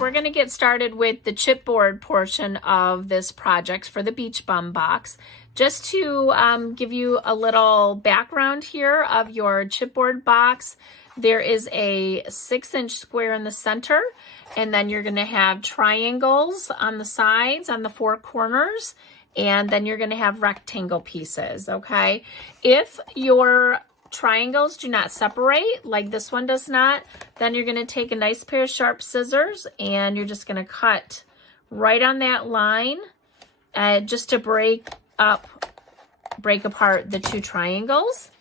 we're going to get started with the chipboard portion of this project for the beach bum box. Just to give you a little background here of your chipboard box, there is a 6-inch square in the center, and then you're going to have triangles on the sides, on the 4 corners, and then you're going to have rectangle pieces, okay? If your triangles do not separate, like this one does not, then you're going to take a nice pair of sharp scissors and you're just going to cut right on that line just to break apart the 2 triangles.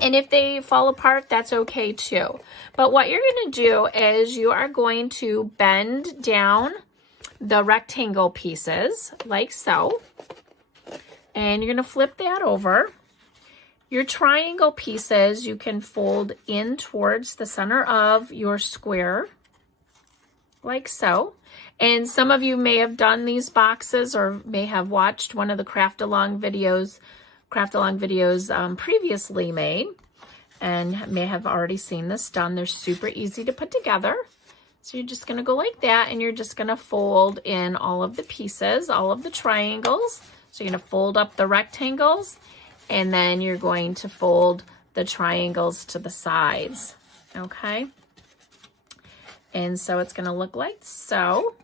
And if they fall apart, that's okay too. But what you're going to do is you are going to bend down the rectangle pieces like so. And you're going to flip that over. Your triangle pieces you can fold in towards the center of your square, like so. And some of you may have done these boxes or may have watched one of the craft along videos previously made and may have already seen this done. They're super easy to put together. So you're just going to go like that, and you're just going to fold in all of the pieces, all of the triangles. So you're going to fold up the rectangles, and then you're going to fold the triangles to the sides, okay? And so it's going to look like so.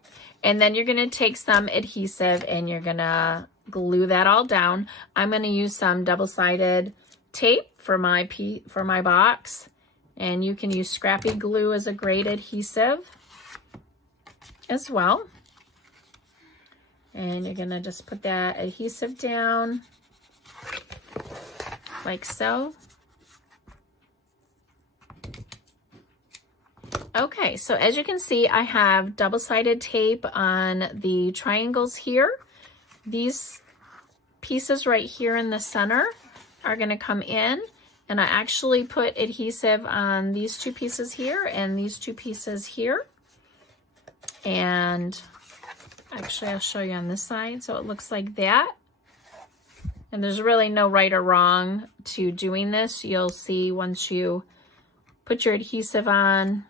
And then you're going to take some adhesive and you're going to glue that all down. I'm going to use some double-sided tape for my box, and you can use scrappy glue as a great adhesive as well. And you're going to just put that adhesive down like so. Okay, so as you can see, I have double-sided tape on the triangles here. These pieces right here in the center are going to come in, and I actually put adhesive on these 2 pieces here and these 2 pieces here. And actually, I'll show you on this side. So it looks like that. And there's really no right or wrong to doing this. You'll see once you put your adhesive on,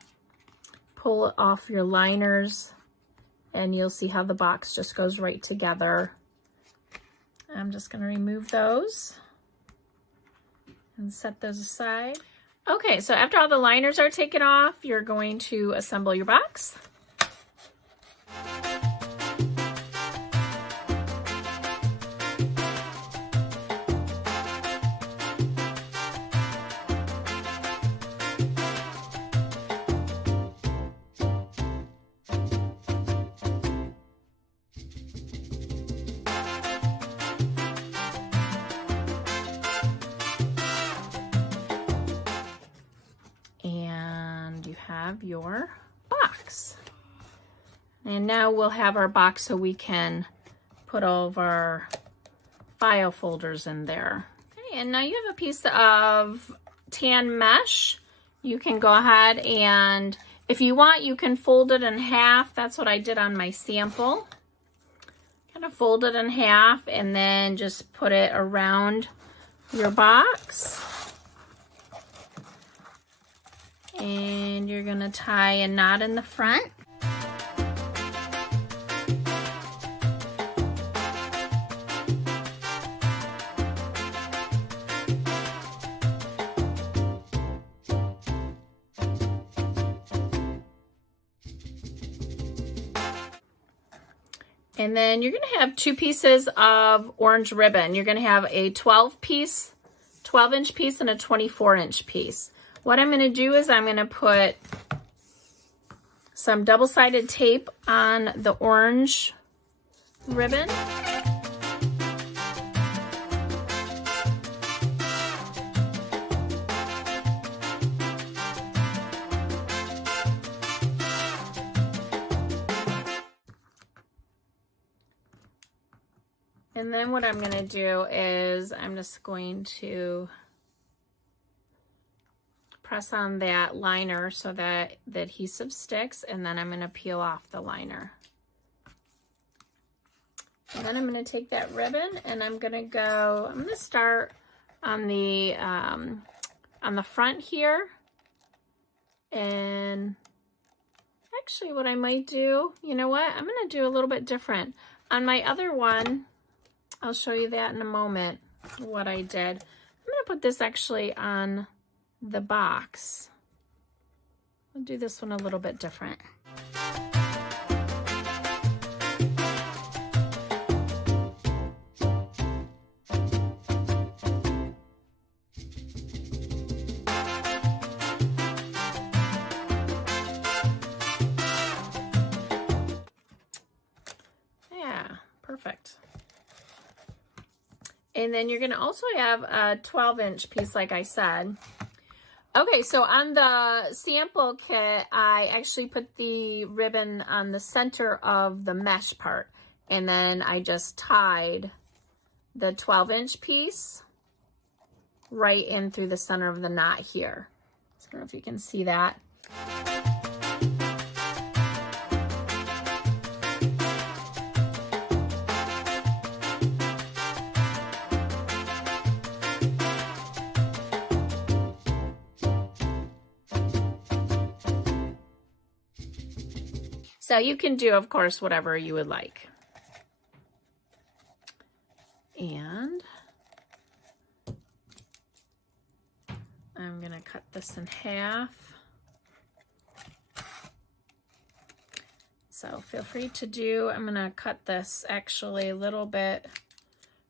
pull off your liners, and you'll see how the box just goes right together. I'm just going to remove those and set those aside. Okay, so after all the liners are taken off, you're going to assemble your box. And you have your box. And now we'll have our box so we can put all of our file folders in there. Okay, and now you have a piece of tan mesh. You can go ahead and, if you want, you can fold it in half. That's what I did on my sample. Kind of fold it in half and then just put it around your box. And you're going to tie a knot in the front. And then you're going to have 2 pieces of orange ribbon. You're going to have a 12-inch piece and a 24-inch piece. What I'm going to do is I'm going to put some double-sided tape on the orange ribbon. And then what I'm going to do is I'm just going to press on that liner so that the adhesive sticks, and then I'm going to peel off the liner. And then I'm going to take that ribbon and I'm going to start on the front here. And actually what I might do, you know what? I'm going to do a little bit different. On my other one, I'll show you that in a moment, what I did. I'm going to put this actually on the box. I'll do this one a little bit different. Perfect. And then you're going to also have a 12-inch piece, like I said. Okay, so on the sample kit, I actually put the ribbon on the center of the mesh part. And then I just tied the 12-inch piece right in through the center of the knot here. So I don't know if you can see that. So you can do, of course, whatever you would like. And I'm going to cut this in half. So feel free to do, I'm going to cut this actually a little bit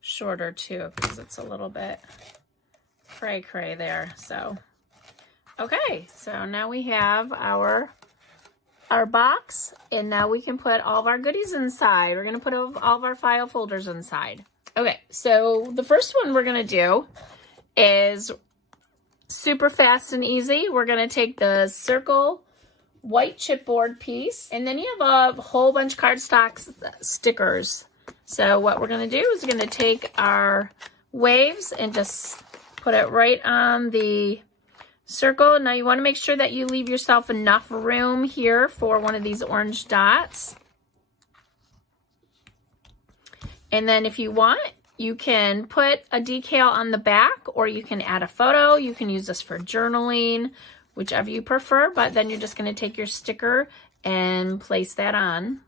shorter too, because it's a little bit cray there. So, okay, so now we have our box, and now we can put all of our goodies inside. We're going to put all of our file folders inside. Okay, so the first one we're going to do is super fast and easy. We're going to take the circle white chipboard piece, and then you have a whole bunch of cardstock stickers. So what we're going to do is we're going to take our waves and just put it right on the circle. Now you want to make sure that you leave yourself enough room here for one of these orange dots. And then if you want, you can put a decal on the back, or you can add a photo. You can use this for journaling, whichever you prefer, but then you're just going to take your sticker and place that on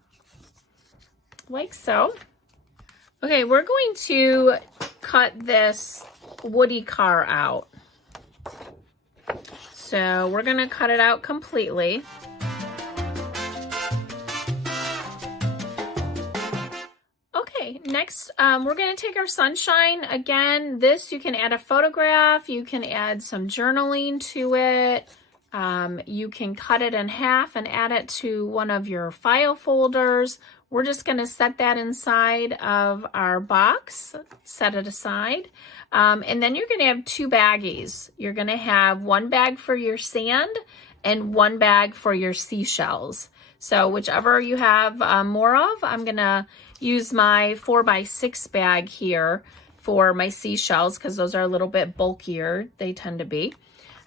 like so. Okay, we're going to cut this Woody car out. So we're going to cut it out completely. Okay, next we're going to take our sunshine. Again, this you can add a photograph, you can add some journaling to it. You can cut it in half and add it to one of your file folders. We're just going to set that inside of our box, set it aside. And then you're going to have two baggies. You're going to have one bag for your sand and one bag for your seashells. So whichever you have more of, I'm going to use my 4x6 bag here for my seashells because those are a little bit bulkier. They tend to be.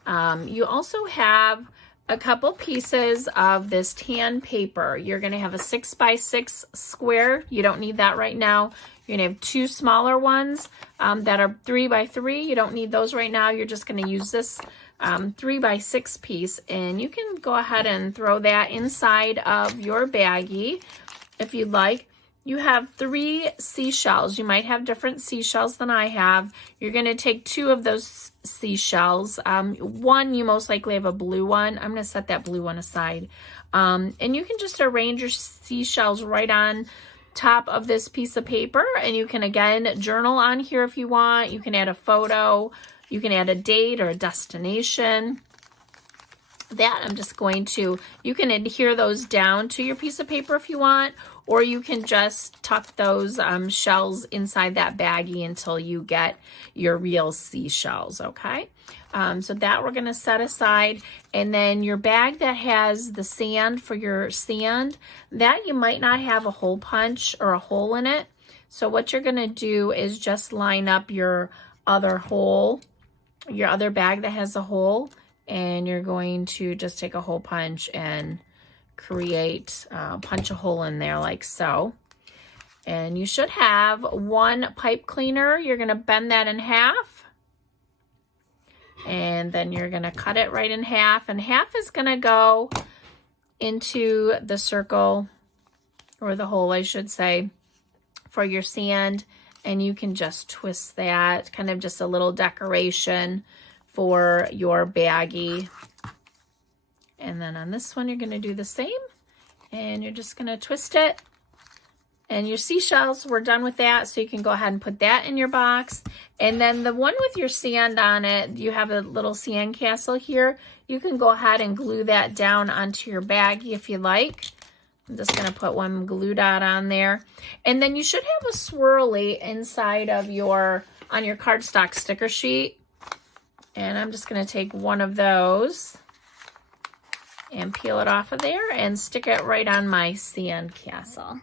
You also have a couple pieces of this tan paper. You're going to have a 6x6 square. You don't need that right now. You're going to have two smaller ones that are 3x3. You don't need those right now. You're just going to use this 3x6 piece, and you can go ahead and throw that inside of your baggie if you'd like. You have 3 seashells. You might have different seashells than I have. You're going to take 2 of those seashells. One, you most likely have a blue one. I'm going to set that blue one aside. And you can just arrange your seashells right on top of this piece of paper. And you can, again, journal on here if you want. You can add a photo. You can add a date or a destination. That I'm just going to, you can adhere those down to your piece of paper if you want, or you can just tuck those shells inside that baggie until you get your real seashells, okay? So that we're going to set aside. And then your bag that has the sand for your sand, that you might not have a hole punch or a hole in it. So what you're going to do is just line up your other hole, your other bag that has a hole, and you're going to just take a hole punch and create, punch a hole in there like so. And you should have one pipe cleaner. You're going to bend that in half. And then you're gonna cut it right in half, and half is gonna go into the circle, or the hole, I should say, for your sand. And you can just twist that, kind of just a little decoration for your baggie. And then on this one, you're gonna do the same, and you're just gonna twist it. And your seashells, we're done with that, so you can go ahead and put that in your box. And then the one with your sand on it, you have a little sand castle here. You can go ahead and glue that down onto your baggie if you like. I'm just going to put one glue dot on there. And then you should have a swirly inside of on your cardstock sticker sheet. And I'm just going to take one of those and peel it off of there and stick it right on my sand castle.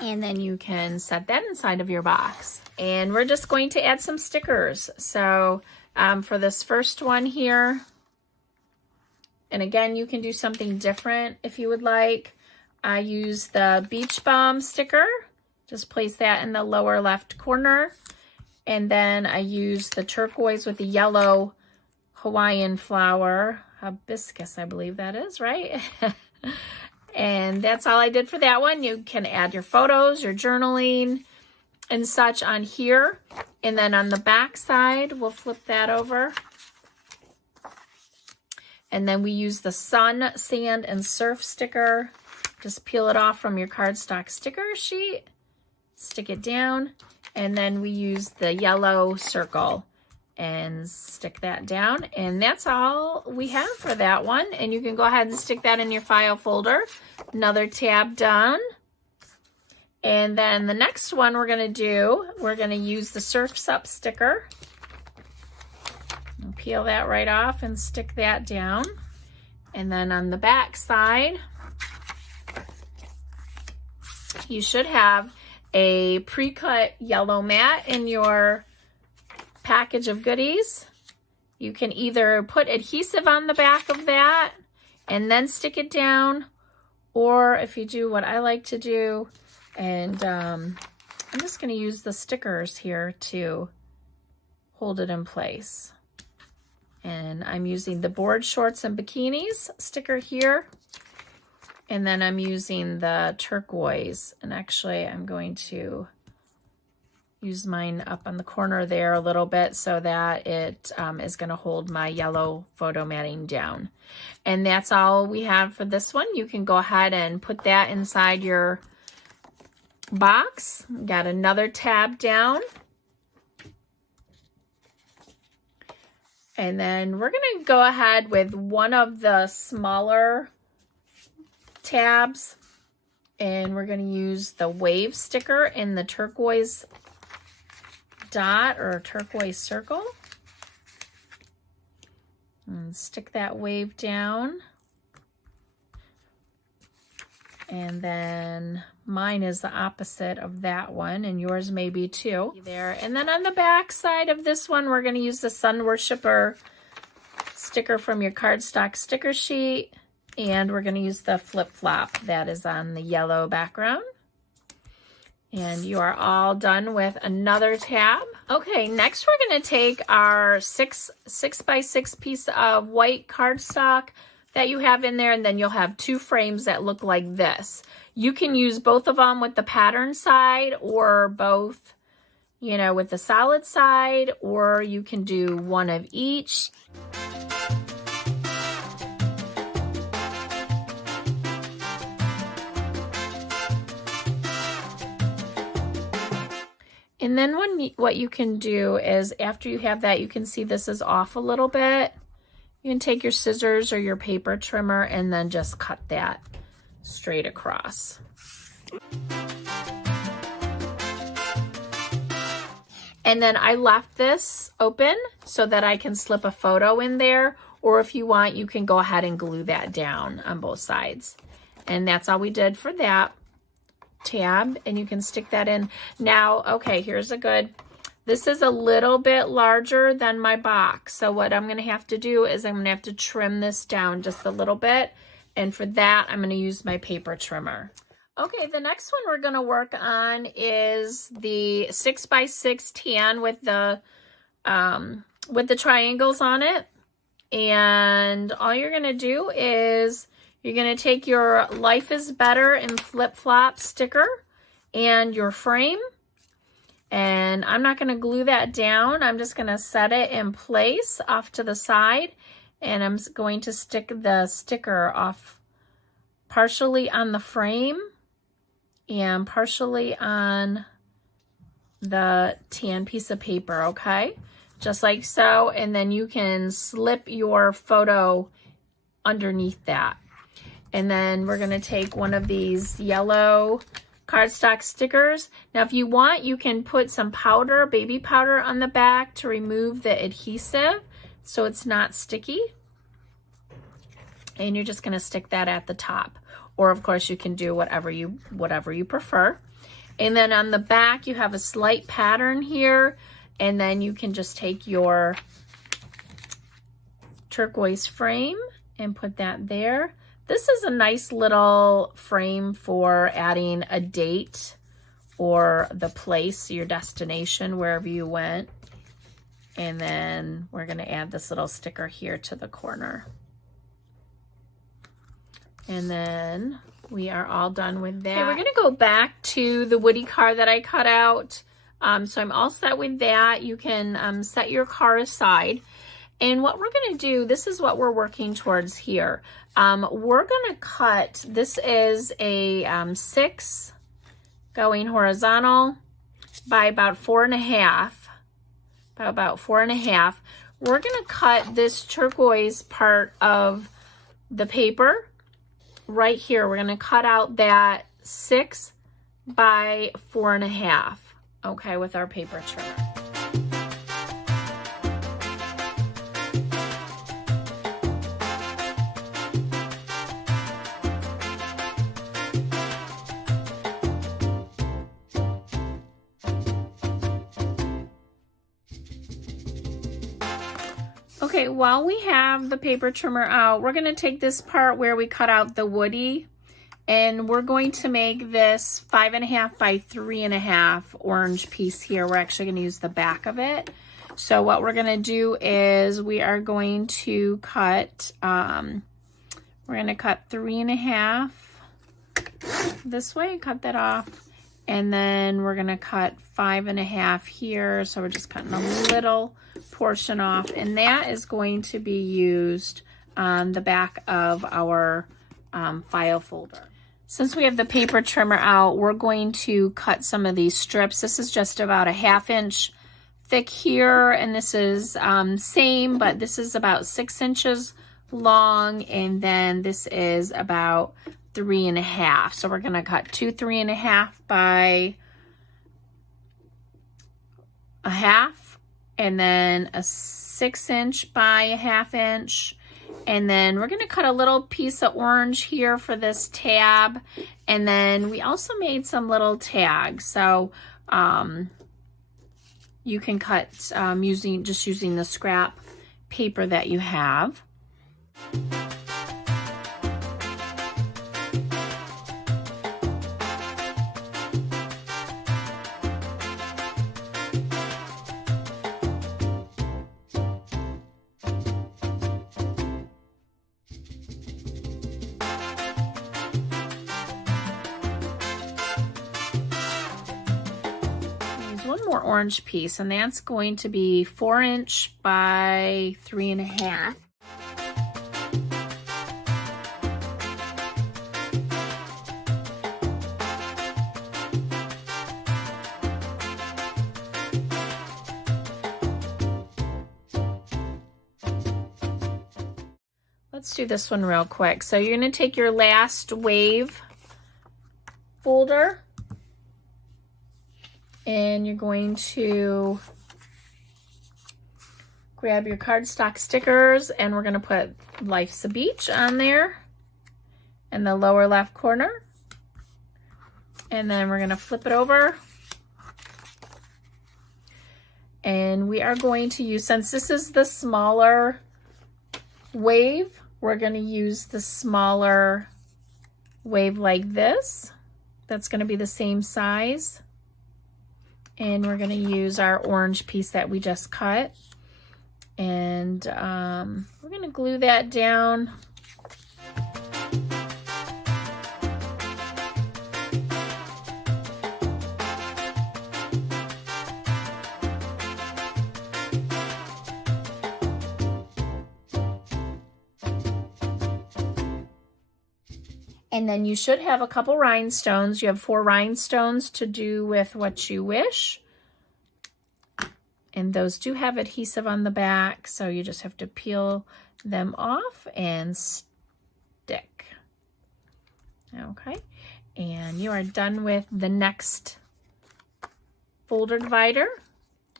And then you can set that inside of your box. And we're just going to add some stickers. So for this first one here, and again, you can do something different if you would like. I use the Beach Bum sticker. Just place that in the lower left corner. And then I use the turquoise with the yellow Hawaiian flower, hibiscus, I believe that is, right? And that's all I did for that one. You can add your photos, your journaling, and such on here. And then on the back side, we'll flip that over. And then we use the sun, sand, and surf sticker. Just peel it off from your cardstock sticker sheet, stick it down, and then we use the yellow circle and stick that down. And that's all we have for that one. And you can go ahead and stick that in your file folder. Another tab done. And then the next one we're going to use the Surf's Up sticker. And peel that right off and stick that down. And then on the back side, you should have a pre-cut yellow mat in your package of goodies. You can either put adhesive on the back of that and then stick it down, or if you do what I like to do, and I'm just going to use the stickers here to hold it in place. And I'm using the board shorts and bikinis sticker here. And then I'm using the turquoise. And actually, I'm going to use mine up on the corner there a little bit so that it is going to hold my yellow photo matting down. And that's all we have for this one. You can go ahead and put that inside your box. Got another tab down. And then we're going to go ahead with one of the smaller tabs, and we're going to use the wave sticker in the turquoise dot or turquoise circle, and stick that wave down. And then mine is the opposite of that one, and yours may be too. There. And then on the back side of this one, we're going to use the Sun Worshipper sticker from your cardstock sticker sheet, and we're going to use the flip-flop that is on the yellow background. And you are all done with another tab. Okay, next we're going to take our 6 by 6 piece of white cardstock that you have in there, and then you'll have 2 frames that look like this. You can use both of them with the pattern side, or both, you know, with the solid side, or you can do one of each. And then what you can do is, after you have that, you can see this is off a little bit. You can take your scissors or your paper trimmer and then just cut that straight across. And then I left this open so that I can slip a photo in there, or if you want, you can go ahead and glue that down on both sides. And that's all we did for that tab, and you can stick that in. Now, okay, here's this is a little bit larger than my box. So what I'm going to have to do is I'm going to have to trim this down just a little bit. And for that, I'm going to use my paper trimmer. Okay, the next one we're going to work on is the 6x6 tan with the triangles on it. And all you're going to do is you're going to take your Life is Better and flip-flop sticker and your frame. And I'm not going to glue that down. I'm just going to set it in place off to the side. And I'm going to stick the sticker off partially on the frame and partially on the tan piece of paper, okay? Just like so, and then you can slip your photo underneath that. And then we're gonna take one of these yellow cardstock stickers. Now, if you want, you can put some powder, baby powder on the back to remove the adhesive so it's not sticky. And you're just gonna stick that at the top. Or of course you can do whatever you prefer. And then on the back you have a slight pattern here, and then you can just take your turquoise frame and put that there. This is a nice little frame for adding a date or the place, your destination, wherever you went. And then we're gonna add this little sticker here to the corner. And then we are all done with that. Okay, we're gonna go back to the Woody car that I cut out. So I'm all set with that. You can set your car aside. And what we're gonna do, this is what we're working towards here. We're gonna cut, this is a 6 going horizontal by about 4.5, about 4.5. We're gonna cut this turquoise part of the paper right here. We're gonna cut out that 6 by 4.5, okay, with our paper trimmer. Okay, while we have the paper trimmer out, we're gonna take this part where we cut out the Woody, and we're going to make this 5.5 by 3.5 orange piece here. We're actually gonna use the back of it. So what we're gonna do is we are going to cut, we're gonna cut 3.5 this way, cut that off. And then we're gonna cut 5.5 here. So we're just cutting a little portion off, and that is going to be used on the back of our file folder. Since we have the paper trimmer out, we're going to cut some of these strips. This is just about 1/2 inch thick here, and this is same, but this is about 6 inches long, and then this is about 3.5. So we're gonna cut 2 3.5 by 1/2, and then a 6 inch by 1/2 inch. And then we're gonna cut a little piece of orange here for this tab. And then we also made some little tags. So you can cut using the scrap paper that you have. One more orange piece, and that's going to be 4 inch by 3.5. Let's do this one real quick. So you're going to take your last wave folder, and you're going to grab your cardstock stickers, and we're going to put Life's a Beach on there in the lower left corner. And then we're going to flip it over. And we are going to use, since this is the smaller wave, we're going to use the smaller wave like this. that's going to be the same size. And we're going to use our orange piece that we just cut. And we're going to glue that down. And then you should have a couple rhinestones. You have 4 rhinestones to do with what you wish. And those do have adhesive on the back, so you just have to peel them off and stick. Okay, and you are done with the next folder divider,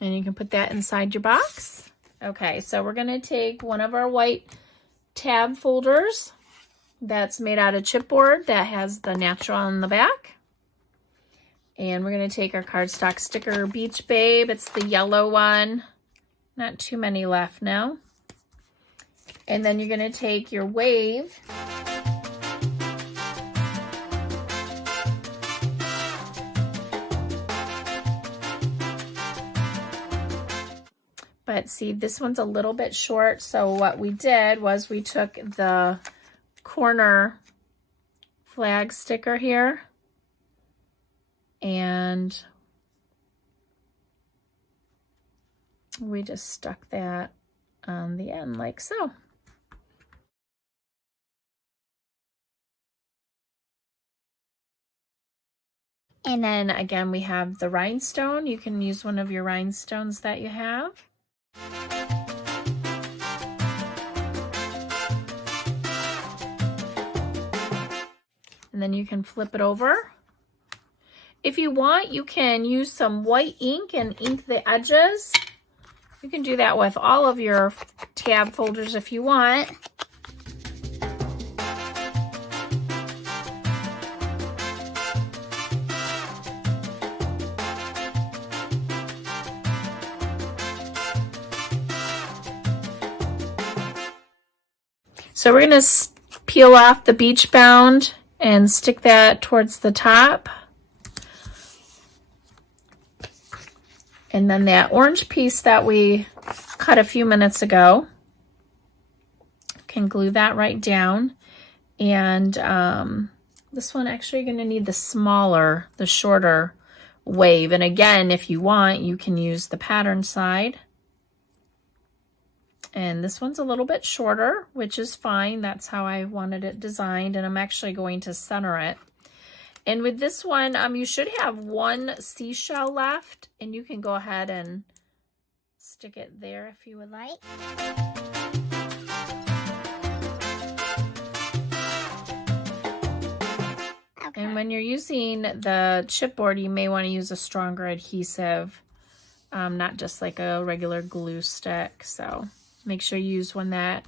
and you can put that inside your box. Okay, so we're going to take one of our white tab folders that's made out of chipboard that has the natural on the back. And we're going to take our cardstock sticker Beach Babe. It's the yellow one. Not too many left now. And then you're going to take your wave. But see, this one's a little bit short. So what we did was we took the corner flag sticker here and we just stuck that on the end like so. And then again, we have the rhinestone. You can use one of your rhinestones that you have. And then you can flip it over. If you want, you can use some white ink and ink the edges. You can do that with all of your tab folders if you want. So we're going to peel off the beach bound and stick that towards the top. And then that orange piece that we cut a few minutes ago, can glue that right down. And this one actually you're going to need the smaller, the shorter wave. And again, if you want, you can use the pattern side. And this one's a little bit shorter, which is fine. That's how I wanted it designed. And I'm actually going to center it. And with this one, you should have one seashell left, and you can go ahead and stick it there if you would like. Okay. And when you're using the chipboard, you may want to use a stronger adhesive, not just like a regular glue stick. So make sure you use one that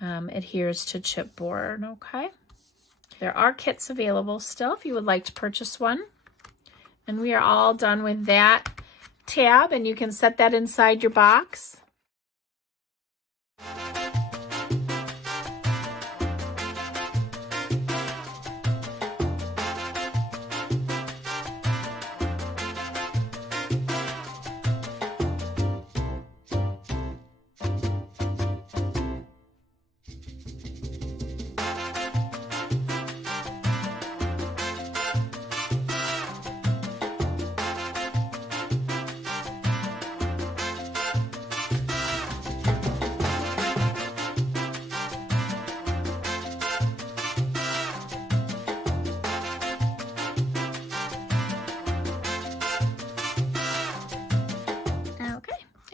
adheres to chipboard, okay? There are kits available still if you would like to purchase one. And we are all done with that tab, and you can set that inside your box.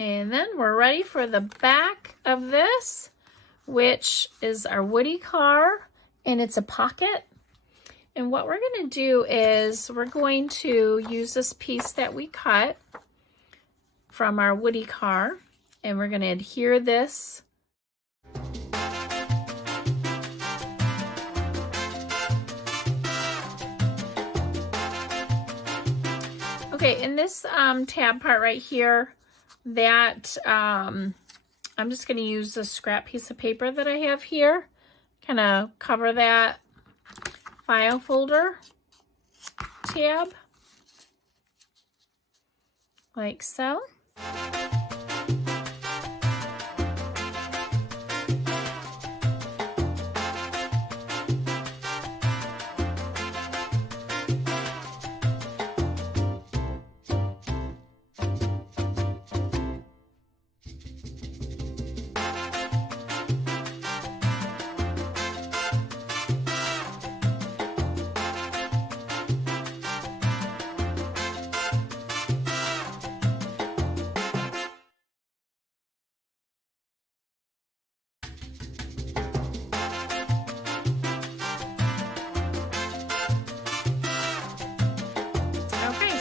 And then we're ready for the back of this, which is our Woody car, and it's a pocket. And what we're going to do is we're going to use this piece that we cut from our Woody car, and we're going to adhere this . Okay, in this tab part right here, that I'm just going to use the scrap piece of paper that I have here, kind of cover that file folder. tab, like so.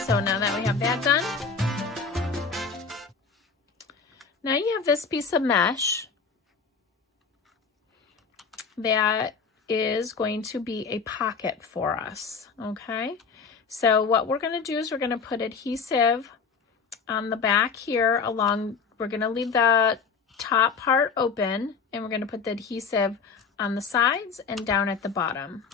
So now that we have that done, now you have this piece of mesh that is going to be a pocket for us, okay? So what we're gonna do is we're gonna put adhesive on the back here along, we're gonna leave the top part open, and we're gonna put the adhesive on the sides and down at the bottom.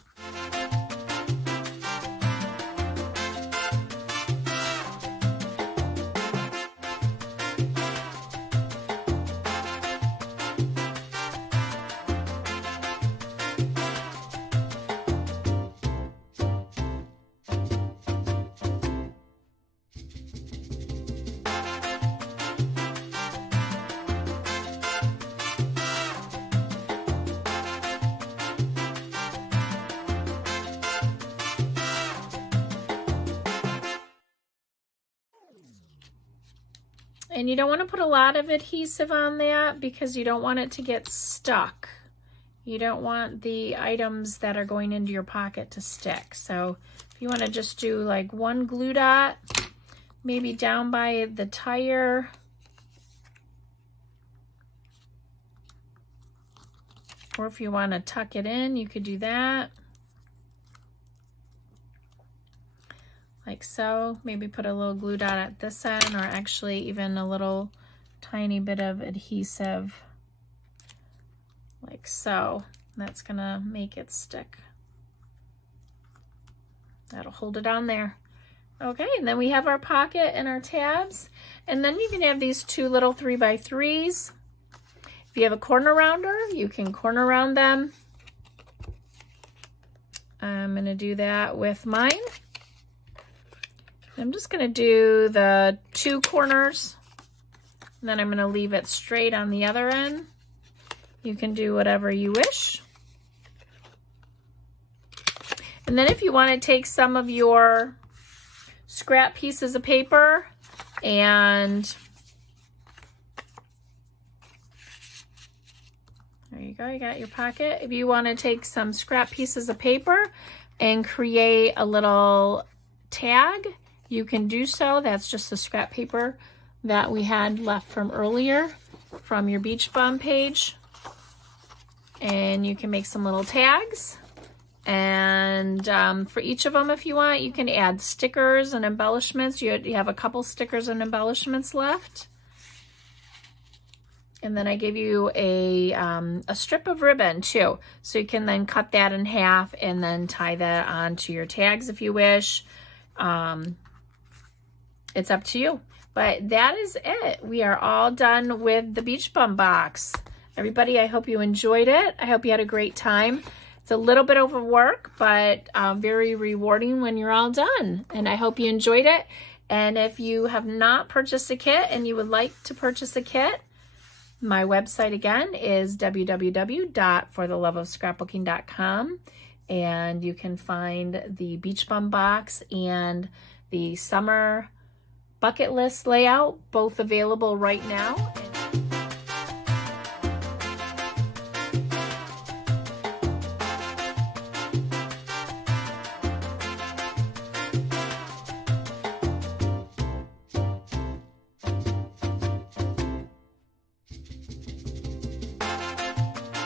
And you don't want to put a lot of adhesive on that because you don't want it to get stuck. You don't want the items that are going into your pocket to stick. So if you want to just do like one glue dot, maybe down by the tire. Or if you want to tuck it in, you could do that. Like so. Maybe put a little glue dot at this end, or actually even a little tiny bit of adhesive like so. That's gonna make it stick. That'll hold it on there. Okay, and then we have our pocket and our tabs, and then you can have these two little 3x3s. If you have a corner rounder, you can corner round them. I'm gonna do that with mine. I'm just gonna do the two corners, and then I'm gonna leave it straight on the other end. You can do whatever you wish. And then if you want to take some of your scrap pieces of paper and there you go, you got your pocket. If you want to take some scrap pieces of paper and create a little tag, you can do so. That's just the scrap paper that we had left from earlier from your Beach Bum page. And you can make some little tags. And for each of them, if you want, you can add stickers and embellishments. You have a couple stickers and embellishments left. And then I gave you a strip of ribbon too. So you can then cut that in half and then tie that onto your tags if you wish. It's up to you. But that is it. We are all done with the Beach Bum box. Everybody, I hope you enjoyed it. I hope you had a great time. It's a little bit over work, but very rewarding when you're all done. And I hope you enjoyed it. And if you have not purchased a kit and you would like to purchase a kit, my website again is www.fortheloveofscrapbooking.com. And you can find the Beach Bum box and the summer bucket list layout, both available right now.